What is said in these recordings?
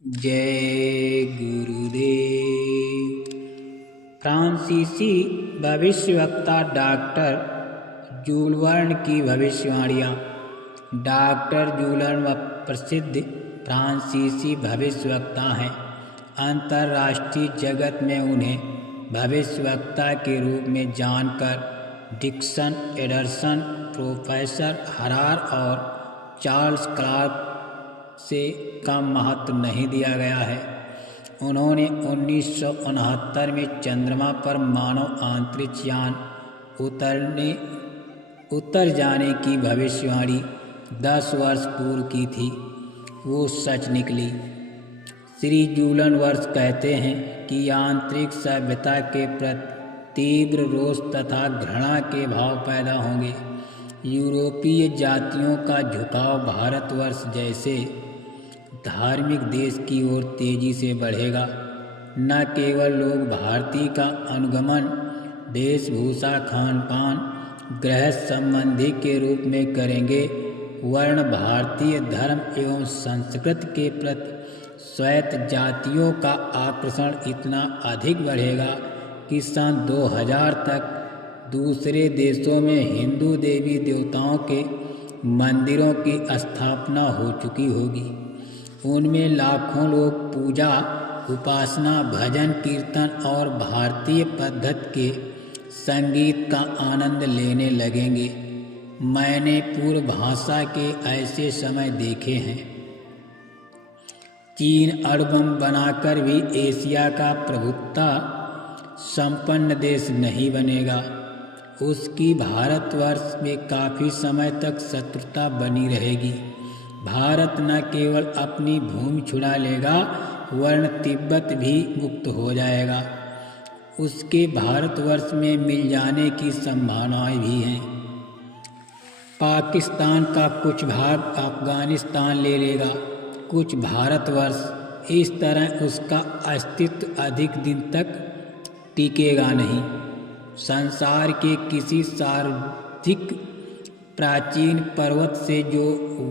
जय गुरुदेव। फ्रांसीसी भविष्यवक्ता डॉक्टर जूल वर्न की भविष्यवाणियाँ। डॉक्टर जूल वर्न प्रसिद्ध फ्रांसीसी भविष्यवक्ता हैं। अंतर्राष्ट्रीय जगत में उन्हें भविष्यवक्ता के रूप में जानकर डिक्सन, एंडरसन, प्रोफेसर हरार और चार्ल्स क्लार्क से कम महत्व नहीं दिया गया है। उन्होंने 1969 में चंद्रमा पर मानव अंतरिक्ष यान उतर जाने की भविष्यवाणी 10 वर्ष पूर्व की थी। वो सच निकली। श्री जूलन वर्ष कहते हैं कि यांत्रिक सभ्यता के प्रति तीव्र रोष तथा घृणा के भाव पैदा होंगे। यूरोपीय जातियों का झुकाव भारतवर्ष जैसे धार्मिक देश की ओर तेजी से बढ़ेगा। न केवल लोग भारतीय का अनुगमन वेशभूषा, खान पान, गृह संबंधी के रूप में करेंगे, वर्ण भारतीय धर्म एवं संस्कृति के प्रति श्वेत जातियों का आकर्षण इतना अधिक बढ़ेगा कि सन 2000 तक दूसरे देशों में हिंदू देवी देवताओं के मंदिरों की स्थापना हो चुकी होगी। उनमें लाखों लोग पूजा, उपासना, भजन, कीर्तन और भारतीय पद्धति के संगीत का आनंद लेने लगेंगे। मैंने पूर्व भाषा के ऐसे समय देखे हैं। चीन अणुबम बनाकर भी एशिया का प्रभुत्ता संपन्न देश नहीं बनेगा। उसकी भारतवर्ष में काफ़ी समय तक शत्रुता बनी रहेगी। भारत न केवल अपनी भूमि छुड़ा लेगा, वरन तिब्बत भी मुक्त हो जाएगा। उसके भारतवर्ष में मिल जाने की संभावनाएं भी हैं। पाकिस्तान का कुछ भाग अफगानिस्तान ले लेगा, कुछ भारतवर्ष। इस तरह उसका अस्तित्व अधिक दिन तक टिकेगा नहीं। संसार के किसी सर्वाधिक प्राचीन पर्वत से जो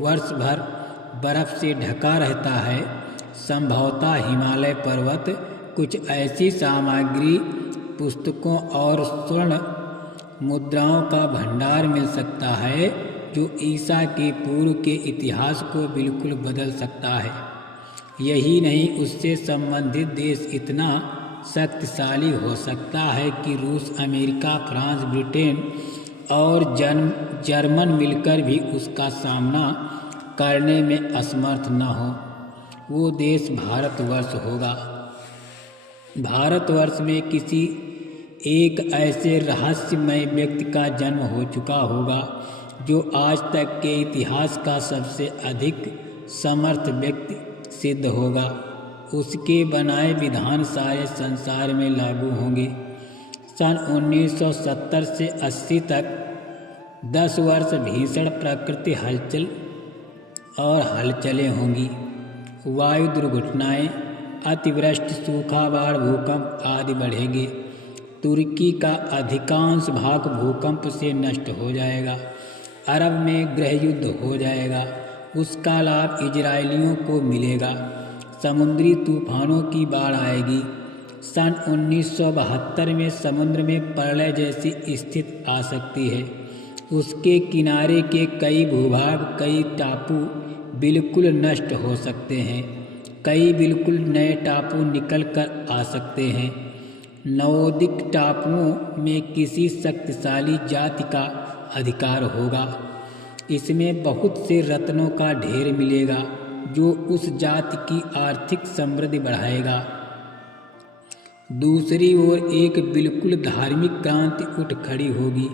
वर्ष भर बर्फ से ढका रहता है, संभवतः हिमालय पर्वत, कुछ ऐसी सामग्री, पुस्तकों और स्वर्ण मुद्राओं का भंडार मिल सकता है जो ईसा के पूर्व के इतिहास को बिल्कुल बदल सकता है। यही नहीं, उससे संबंधित देश इतना शक्तिशाली हो सकता है कि रूस, अमेरिका, फ्रांस, ब्रिटेन और जर्मन मिलकर भी उसका सामना करने में असमर्थ न हो। वो देश भारतवर्ष होगा। भारतवर्ष में किसी एक ऐसे रहस्यमय व्यक्ति का जन्म हो चुका होगा जो आज तक के इतिहास का सबसे अधिक समर्थ व्यक्ति सिद्ध होगा। उसके बनाए विधान सारे संसार में लागू होंगे। सन 1970 से 80 तक 10 वर्ष भीषण प्रकृति हलचल और हलचलें होंगी। वायु दुर्घटनाएं, अतिवृष्टि, सूखा, बाढ़, भूकंप आदि बढ़ेंगे। तुर्की का अधिकांश भाग भूकंप से नष्ट हो जाएगा। अरब में गृह युद्ध हो जाएगा। उसका लाभ इजरायलियों को मिलेगा। समुद्री तूफानों की बाढ़ आएगी। सन 1972 में समुद्र में प्रलय जैसी स्थिति आ सकती है। उसके किनारे के कई भूभाग, कई टापू बिल्कुल नष्ट हो सकते हैं। कई बिल्कुल नए टापू निकल कर आ सकते हैं। नवोदित टापुओं में किसी शक्तिशाली जाति का अधिकार होगा। इसमें बहुत से रत्नों का ढेर मिलेगा जो उस जाति की आर्थिक समृद्धि बढ़ाएगा। दूसरी ओर एक बिल्कुल धार्मिक क्रांति उठ खड़ी होगी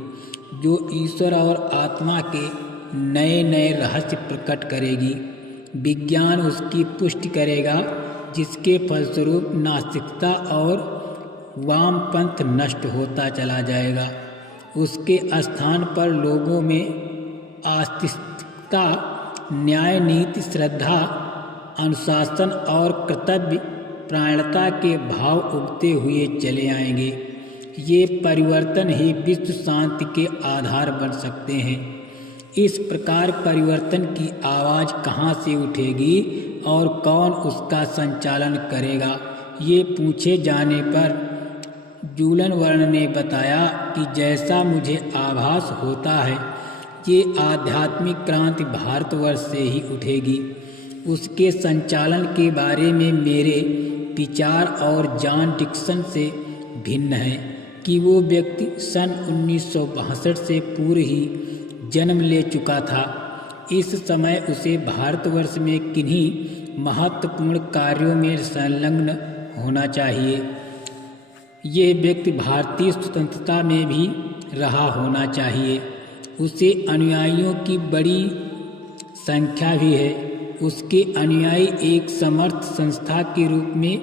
जो ईश्वर और आत्मा के नए नए रहस्य प्रकट करेगी। विज्ञान उसकी पुष्टि करेगा, जिसके फलस्वरूप नास्तिकता और वामपंथ नष्ट होता चला जाएगा। उसके स्थान पर लोगों में आस्तिकता, न्याय, नीति, श्रद्धा, अनुशासन और कर्तव्य प्राणता के भाव उगते हुए चले आएंगे। ये परिवर्तन ही विश्व शांति के आधार बन सकते हैं। इस प्रकार परिवर्तन की आवाज़ कहाँ से उठेगी और कौन उसका संचालन करेगा। ये पूछे जाने पर जूलन वर्ण ने बताया कि जैसा मुझे आभास होता है ये आध्यात्मिक क्रांति भारतवर्ष से ही उठेगी। उसके संचालन के बारे में मेरे विचार और जॉन डिक्सन से भिन्न है कि वो व्यक्ति सन 1962 से पूर्व ही जन्म ले चुका था। इस समय उसे भारतवर्ष में किन्हीं महत्वपूर्ण कार्यों में संलग्न होना चाहिए। ये व्यक्ति भारतीय स्वतंत्रता में भी रहा होना चाहिए। उसे अनुयायियों की बड़ी संख्या भी है। उसके अनुयायी एक समर्थ संस्था के रूप में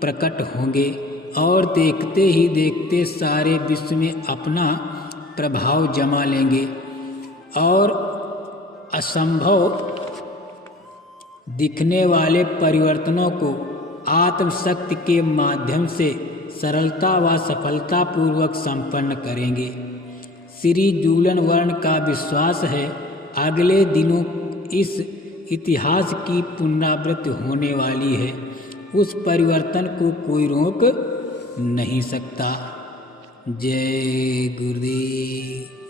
प्रकट होंगे और देखते ही देखते सारे विश्व में अपना प्रभाव जमा लेंगे और असंभव दिखने वाले परिवर्तनों को आत्मशक्ति के माध्यम से सरलता व सफलतापूर्वक संपन्न करेंगे। श्री जूलन वर्ण का विश्वास है अगले दिनों इस इतिहास की पुनरावृत्ति होने वाली है। उस परिवर्तन को कोई रोक नहीं सकता। जय गुरुदेव।